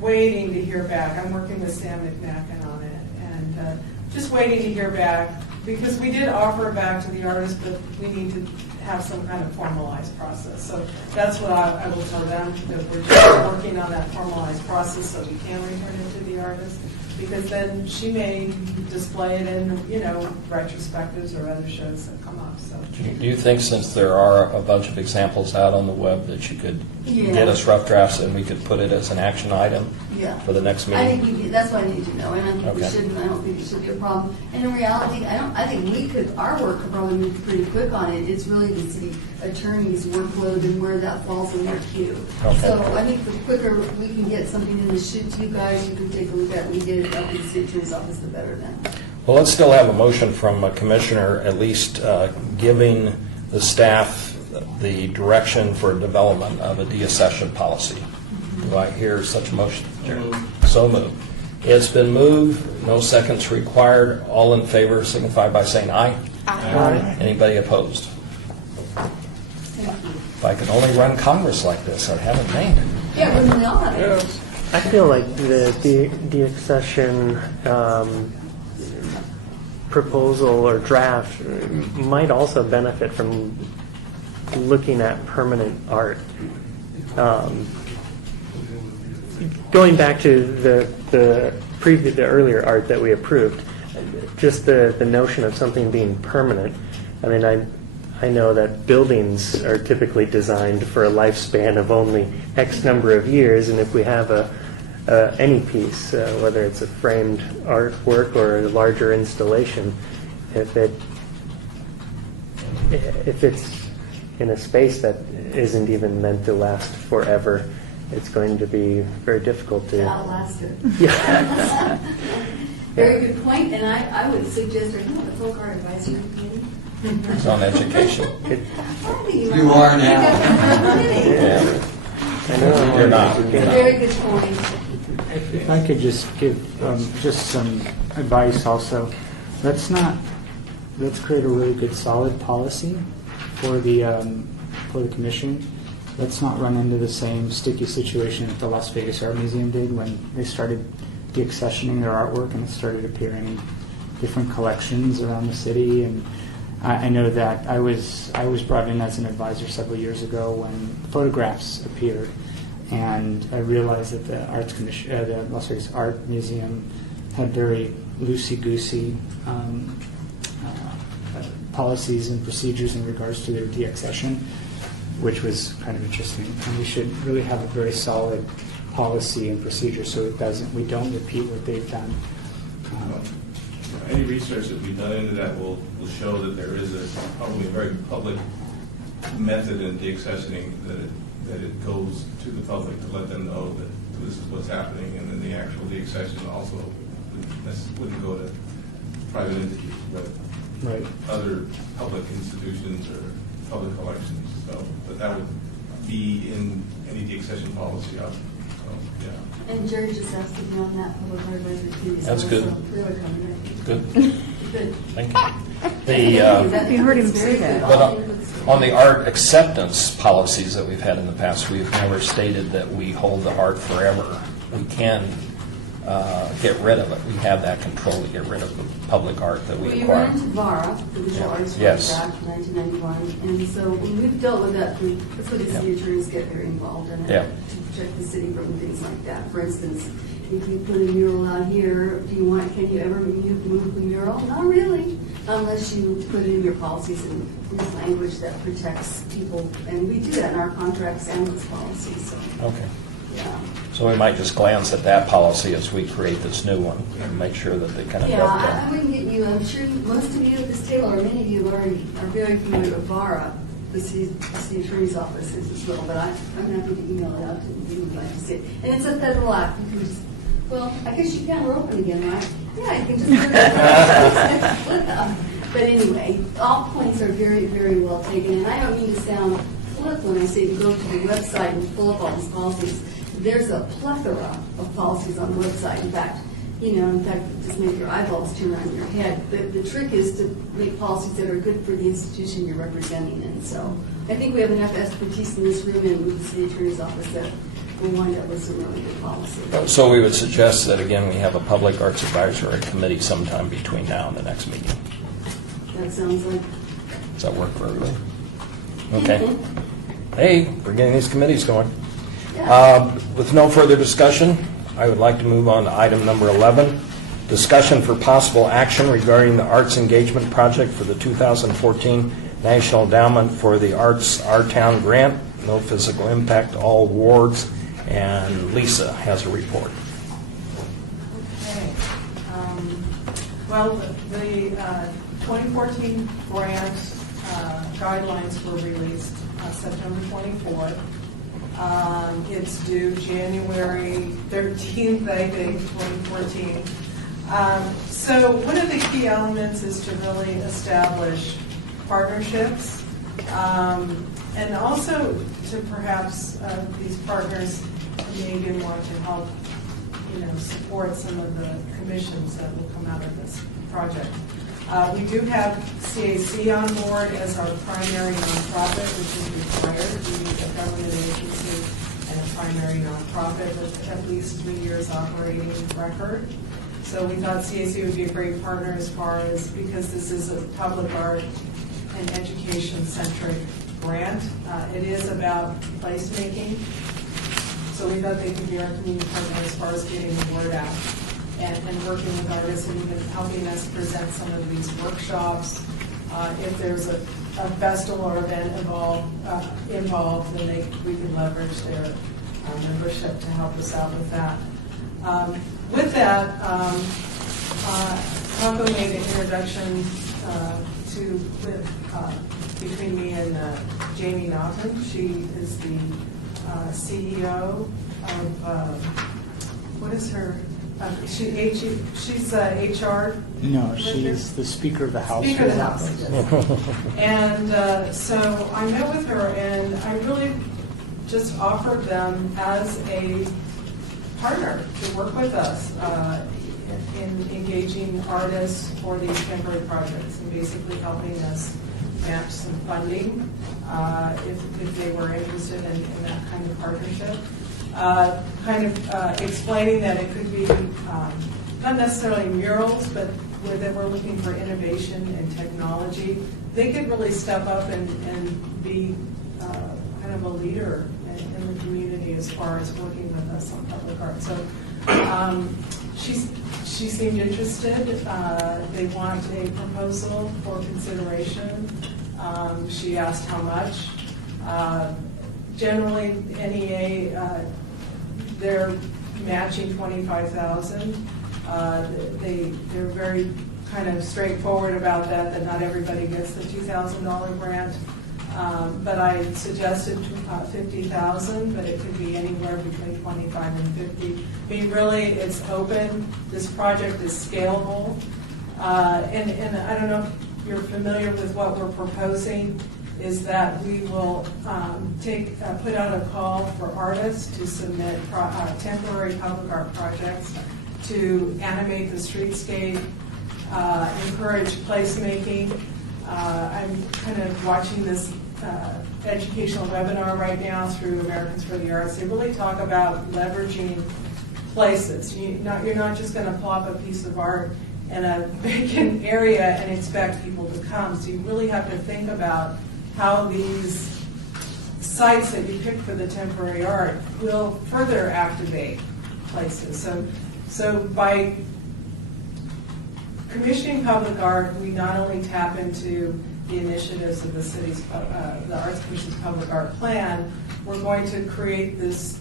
waiting to hear back. I'm working with Sam McMacken on it. And just waiting to hear back, because we did offer it back to the artist, but we need to have some kind of formalized process. So that's what I will tell them, that we're just working on that formalized process so we can return it to the artist, because then she may display it in, retrospectives or other shows that come up. So Do you think, since there are a bunch of examples out on the web, that you could Yeah. get us rough drafts, and we could put it as an action item Yeah. for the next I meeting? think that's what I need to know, and I think we Okay. shouldn't, I don't think it should be a problem. And in reality, I think we could, our work could probably move pretty quick on it. It's really the city attorney's workload and where that falls in their queue. Okay. So I think the quicker we can get something in the chute to you guys, you can take a look at it, we get it up in the city attorney's office, the better then. Well, let's still have a motion from a commissioner, at least giving the staff the direction for development of a deaccession policy. Do I hear such a motion? So moved. It's been moved, no seconds required. All in favor signify by saying aye. Aye. Anybody opposed? Thank you. If I could only run Congress like this, I'd have it made. Yeah, when we all have it. I feel like the deaccession proposal or draft might also benefit from looking at permanent art. Going back to the earlier art that we approved, just the notion of something being permanent. I mean, I know that buildings are typically designed for a lifespan of only X number of years, and if we have any piece, whether it's a framed artwork or a larger installation, if it's in a space that isn't even meant to last forever, it's going to be very difficult to. Outlast it. Yeah. Very good point, and I would suggest, are you on the folk art advisory committee? It's on education. You are now. Yeah. I know. You're not. Very good point. If I could just give just some advice also, let's create a really good solid policy for the commission. Let's not run into the same sticky situation that the Las Vegas Art Museum did when they started deaccessioning their artwork and it started appearing in different collections around the city. And I know that I was brought in as an advisor several years ago when photographs appeared, and I realized that the the Las Vegas Art Museum had very loosey-goosey policies and procedures in regards to their deaccession, which was kind of interesting. And we should really have a very solid policy and procedure so we don't repeat what they've done. Any research that we've done into that will show that there is probably a very public method in deaccessioning that it goes to the public to let them know that this is what's happening, and then the actual deaccession also wouldn't go to private entities, but Right. other public institutions or public collections. So, but that would be in any deaccession policy. So, yeah. And Jerry just asked to be on that public art advisory committee. That's good. So they were coming in. Good. Good. Thank you. You heard him say that. But on the art acceptance policies that we've had in the past, we've never stated that we hold the art forever. We can get rid of it. We have that control to get rid of the public art that we We acquire. ran into VARA, the Visual Arts Yes. Act in 1991, and so we've dealt with that. That's where the city attorneys get very involved in it, Yeah. to protect the city from things like that. For instance, if you put a mural out here, can you ever move the mural? Not really, unless you put it in your policies and use language that protects people. And we do that in our contracts and this policy, so, Okay. yeah. So we might just glance at that policy as we create this new one and make sure that they kind of Yeah, I dovetail. wouldn't get you, I'm sure most of you at this table, or many of you already are very familiar with VARA, the city attorney's office is as well, but I'm happy to email it out to you if you'd like to see it. And it's a federal act, you can just, well, I guess you can, we're open again, right? Yeah, you can just flip them. But anyway, all points are very, very well taken, and I don't mean to sound flip when I say you go to the website and pull up all these policies. There's a plethora of policies on the website. In fact, just make your eyeballs turn around your head. The trick is to make policies that are good for the institution you're representing. And so I think we have enough expertise in this room and with the city attorney's office that we'll wind up with some really good policy. So we would suggest that, again, we have a public arts advisory committee sometime between now and the next meeting. That sounds like... Does that work for everybody? Okay. Hey, we're getting these committees going. With no further discussion, I would like to move on to item number 11, discussion for possible action regarding the Arts Engagement Project for the 2014 National Endowment for the Arts Our Town Grant, no physical impact to all wards, and Lisa has a report. Okay. Well, the 2014 grant guidelines were released September 24th. It's due January 13th, I think, 2014. So one of the key elements is to really establish partnerships, and also to perhaps these partners maybe want to help, support some of the commissions that will come out of this project. We do have CAC on board as our primary nonprofit, which is required. We need a government agency and a primary nonprofit with at least 3 years operating record. So we thought CAC would be a great partner as far as, because this is a public art and education-centric grant. It is about placemaking. So we thought they could be our community partner as far as getting the word out and working with artists and even helping us present some of these workshops. If there's a festival or event involved, then we can leverage their membership to help us out with that. With that, Paco made an introduction between me and Jamie Naughton. She is the CEO of, what is her, she's HR? No, she's the Speaker of the House. Speaker of the House, yes. And so I met with her, and I really just offered them as a partner to work with us in engaging artists for these temporary projects and basically helping us match some funding if they were interested in that kind of partnership. Explaining that it could be not necessarily murals, but that we're looking for innovation and technology. They could really step up and be kind of a leader in the community as far as working with us on public art. So she seemed interested. They want a proposal for consideration. She asked how much. Generally, NEA, they're matching $25,000. They're very kind of straightforward about that not everybody gets the $2,000 grant. But I suggested $50,000, but it could be anywhere between $25,000 and $50,000. I mean, really, it's open. This project is scalable. And I don't know if you're familiar with what we're proposing, is that we will put out a call for artists to submit temporary public art projects to animate the streetscape, encourage placemaking. I'm kind of watching this educational webinar right now through Americans for the Arts. They really talk about leveraging places. You're not just going to plop a piece of art in a vacant area and expect people to come. So you really have to think about how these sites that you pick for the temporary art will further activate places. So by commissioning public art, we not only tap into the initiatives of the city's, the Arts Commission's public art plan, we're going to create this,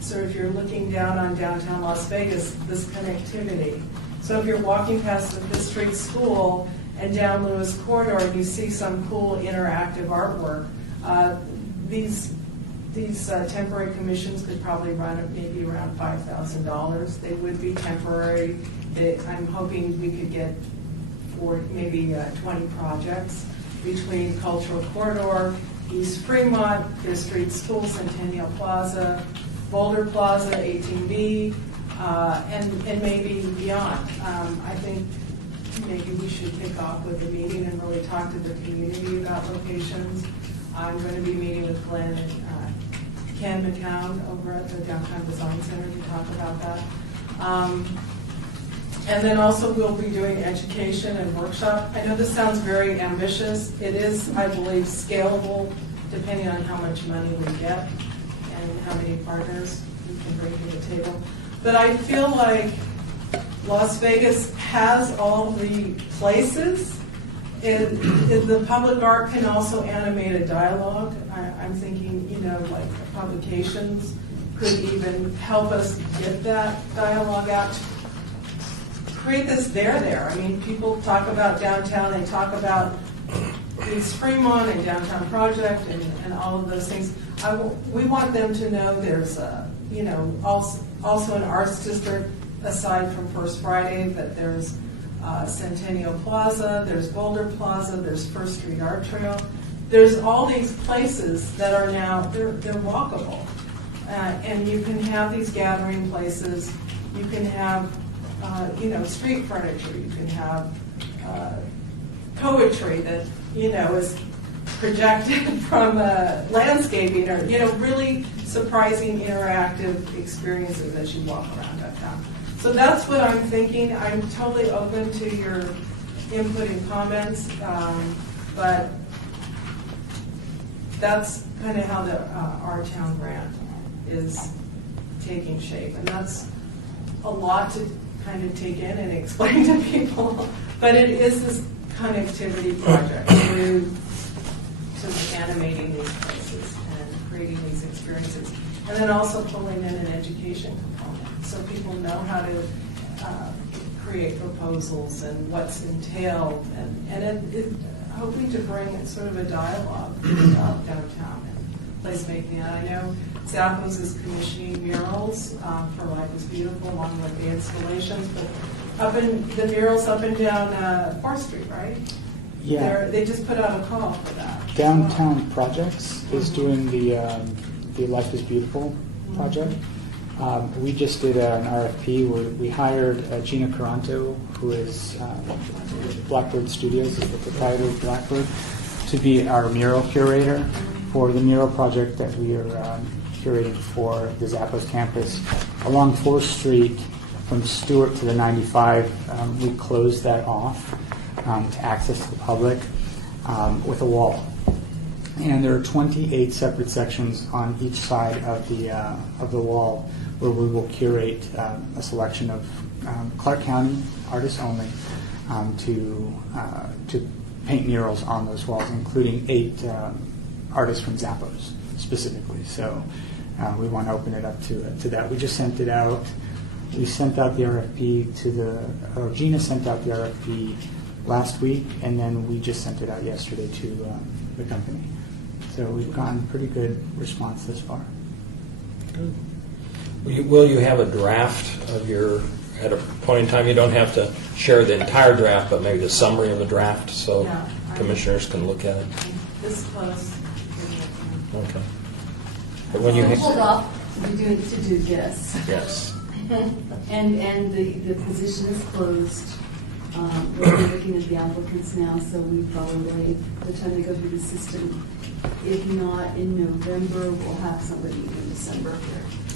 sort of, if you're looking down on downtown Las Vegas, this connectivity. So if you're walking past the Fifth Street School and down Lewis Corridor and you see some cool interactive artwork, these temporary commissions could probably run at maybe around $5,000. They would be temporary. I'm hoping we could get for maybe 20 projects between Cultural Corridor, East Fremont, Fifth Street School, Centennial Plaza, Boulder Plaza, 18B, and maybe beyond. I think maybe we should kick off with a meeting and really talk to the community about locations. I'm going to be meeting with Glenn and Ken McCown over at the Downtown Design Center to talk about that. And then also we'll be doing education and workshop. I know this sounds very ambitious. It is, I believe, scalable depending on how much money we get and how many partners we can bring to the table. But I feel like Las Vegas has all the places the public art can also animate a dialogue. I'm thinking, like publications could even help us get that dialogue out. Create this there. I mean, people talk about downtown, they talk about East Fremont and Downtown Project and all of those things. We want them to know there's also an arts district aside from First Friday, that there's Centennial Plaza, there's Boulder Plaza, there's First Street Art Trail. There's all these places that are now, they're walkable. And you can have these gathering places. You can have, street furniture. You can have poetry that, is projected from landscaping or, really surprising interactive experiences as you walk around downtown. So that's what I'm thinking. I'm totally open to your input and comments, but that's kind of how the Our Town grant is taking shape. And that's a lot to kind of take in and explain to people. But it is this connectivity project to animating these places and creating these experiences. And then also pulling in an education component so people know how to create proposals and what's entailed. And it hoping to bring sort of a dialogue about downtown and placemaking. And I know Zappos is commissioning murals for Life is Beautiful along with the installations, but the murals up and down 4th Street, right? Yeah. They just put out a call for that. Downtown Projects is doing the Life is Beautiful project. We just did an RFP where we hired Gina Caranto, who is Blackbird Studios, is the proprietor of Blackbird, to be our mural curator for the mural project that we are curating for the Zappos campus. Along 4th Street, from Stewart to the 95, we closed that off to access to the public with a wall. And there are 28 separate sections on each side of the wall where we will curate a selection of Clark County artists only to paint murals on those walls, including 8 artists from Zappos specifically. So we want to open it up to that. We just sent it out. We sent out the RFP Gina sent out the RFP last week, and then we just sent it out yesterday to the company. So we've gotten pretty good response this far. Good. Will you have a draft of at a point in time? You don't have to share the entire draft, but maybe the summary of the draft so commissioners can look at it. This close. Okay. But when you hold off to do yes. Yes. And the position is closed. We're looking at the applicants now, so we probably, by the time they go through the system, if not in November, we'll have somebody in December.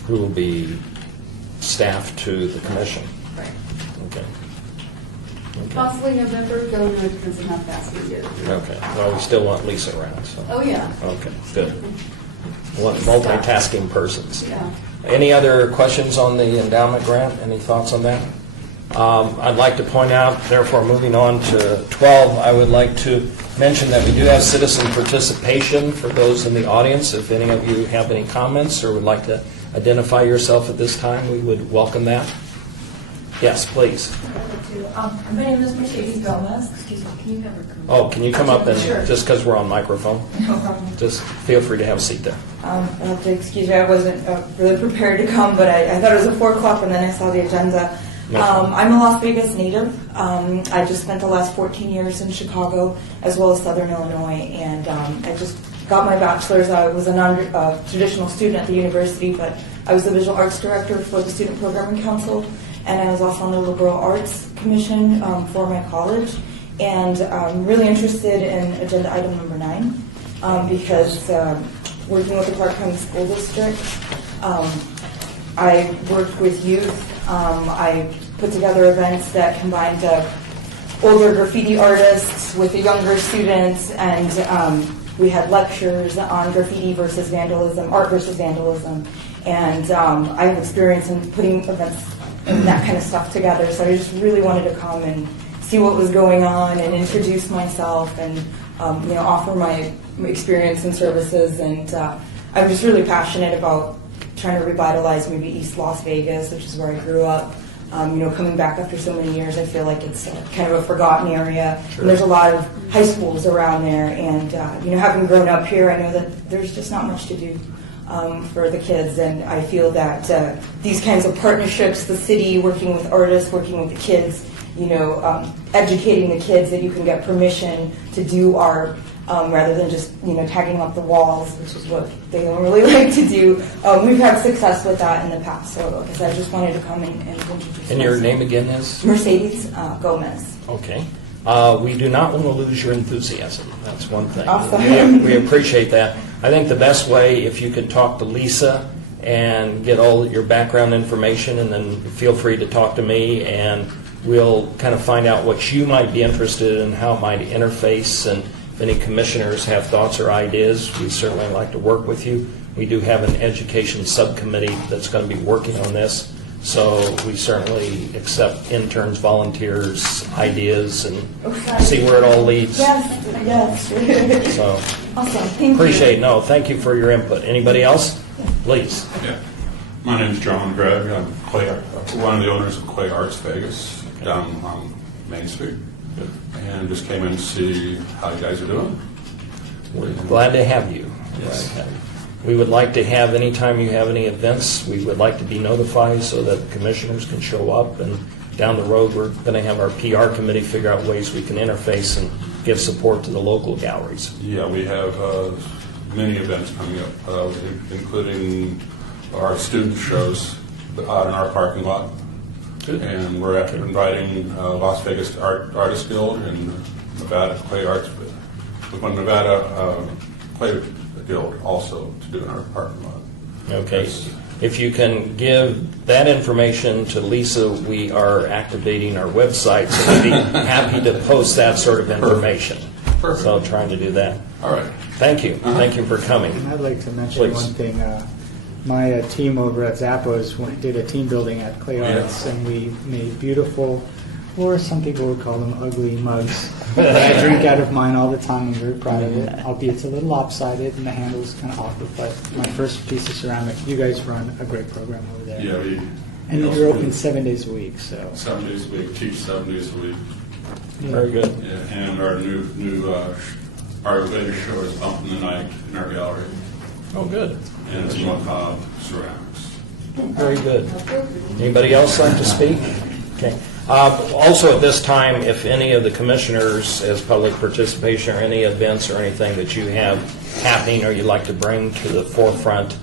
Who will be staff to the commission? Right. Okay. Possibly November, don't know, depends on how fast we get. Okay. Well, we still want Lisa around. So. Oh, yeah. Okay, good. We want multitasking persons. Yeah. Any other questions on the endowment grant? Any thoughts on that? I'd like to point out, therefore, moving on to 12, I would like to mention that we do have citizen participation for those in the audience. If any of you have any comments or would like to identify yourself at this time, we would welcome that. Yes, please. My name is Mercedes Gomez. Excuse me, can you never come? Oh, can you come up and Sure. just because we're on microphone? No problem. Just feel free to have a seat there. You'll have to excuse me, I wasn't really prepared to come, but I thought it was at 4 o'clock and then I saw the agenda. I'm a Las Vegas native. I just spent the last 14 years in Chicago as well as Southern Illinois, and I just got my bachelor's. I was a non-traditional student at the university, but I was the visual arts director for the Student Programming Council, and I was also on the Liberal Arts Commission for my college. And I'm really interested in agenda item number 9 because working with the Clark County School District, I worked with youth. I put together events that combined older graffiti artists with the younger students, and we had lectures on graffiti versus vandalism, art versus vandalism, and I have experience in putting events and that kind of stuff together, so I just really wanted to come and see what was going on and introduce myself and offer my experience and services. And I'm just really passionate about trying to revitalize maybe East Las Vegas, which is where I grew up. Coming back after so many years, I feel like it's kind of a forgotten area. Sure. And there's a lot of high schools around there, and having grown up here, I know that there's just not much to do for the kids. And I feel that these kinds of partnerships, the city working with artists, working with the kids, educating the kids that you can get permission to do art. Rather than just tagging up the walls, which is what they don't really like to do. We've had success with that in the past, so like I said, I just wanted to come and introduce And your myself. name again is? Mercedes Gomez. Okay. We do not want to lose your enthusiasm. That's one thing. Awesome. We appreciate that. I think the best way, if you could talk to Lisa and get all your background information, and then feel free to talk to me, and we'll kind of find out what you might be interested in, how it might interface, and if any commissioners have thoughts or ideas, we certainly like to work with you. We do have an education subcommittee that's going to be working on this, so we certainly accept interns, volunteers, ideas, and see where it all leads. Yes. So, Awesome. Thank appreciate you. No, thank you for your input. Anybody else? Please. Yeah. My name's John Gregg. I'm one of the owners of Clay Arts Vegas down on Main Street. And just came in to see how you guys are doing. We're glad to have you. Yes. Glad to have you. We would like to have, anytime you have any events, we would like to be notified so that commissioners can show up. And down the road, we're going to have our PR committee figure out ways we can interface and give support to the local galleries. Yeah, we have many events coming up, including our student shows out in our parking lot. Good. And we're inviting Las Vegas Artists Guild and Nevada Clay Arts, Nevada Clay Guild also to do in our parking lot. Okay. If you can give that information to Lisa, we are activating our website, so we'd be happy to post that sort of information. Perfect. So trying to do that. All right. Thank you. Thank you for coming. And I'd like to mention Please. one thing. My team over at Zappos did a team building at Clay Yeah. Arts, and we made beautiful, or some people would call them ugly, mugs. I drink out of mine all the time. I'm very proud of it, albeit it's a little lopsided and the handle's kind of awkward, but my first piece of ceramic. You guys run a great program over there. Yeah, And you're open 7 days a week, so. 7 days a week, teach 7 days a week. Very good. Yeah, and our our latest show is Bump in the Night in our gallery. Oh, good. And it's macabre ceramics. Very good. Anybody else like to speak? Okay. Also, at this time, if any of the commissioners, as public participation or any events or anything that you have happening or you'd like to bring to the forefront,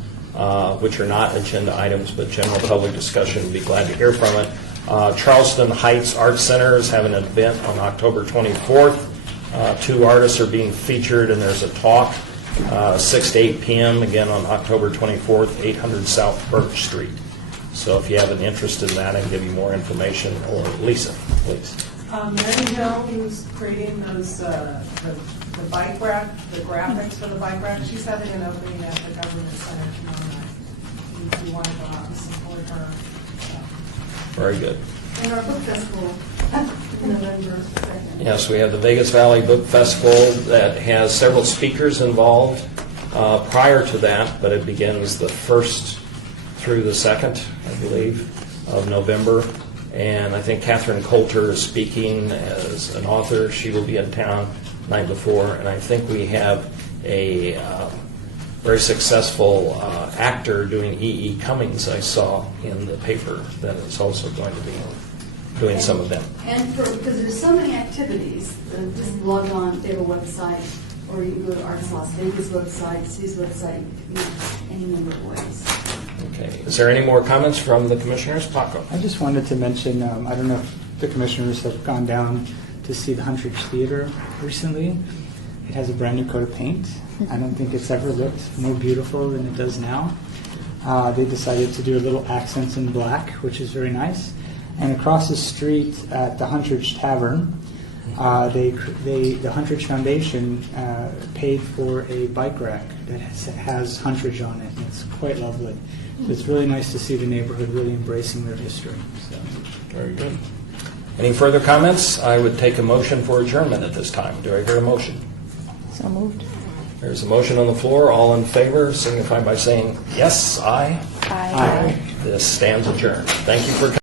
which are not agenda items but general public discussion, we'd be glad to hear from it. Charleston Heights Art Center is having an event on October 24th. 2 artists are being featured, and there's a talk 6 to 8 p.m. again on October 24th, 800 South Birch Street. So if you have an interest in that, I can give you more information. Or Lisa, please. Mary Hill, who's creating those the bike rack, the graphics for the bike rack, she's having an opening at the government center tomorrow night. If you want to go out and support her. Very good. And our book festival, November 2nd. Yes, we have the Vegas Valley Book Festival that has several speakers involved prior to that, but it begins the 1st through the 2nd, I believe, of November. And I think Catherine Coulter is speaking as an author. She will be in town the night before. And I think we have a very successful actor doing E.E. Cummings, I saw in the paper, that is also going to be doing some of them. And because there's so many activities, just log on, they have a website, or you can go to Arts Las Vegas website, Sue's website, any number of ways. Okay. Is there any more comments from the commissioners? Paco. I just wanted to mention, I don't know if the commissioners have gone down to see the Huntridge Theater recently. It has a brand new coat of paint. I don't think it's ever looked more beautiful than it does now. They decided to do a little accents in black, which is very nice. And across the street at the Huntridge Tavern, the Huntridge Foundation paid for a bike rack that has Huntridge on it, and it's quite lovely. So it's really nice to see the neighborhood really embracing their history. So. Very good. Any further comments? I would take a motion for adjournment at this time. Do I hear a motion? So moved. There's a motion on the floor. All in favor signify by saying yes, aye. Aye. This stands adjourned. Thank you for coming.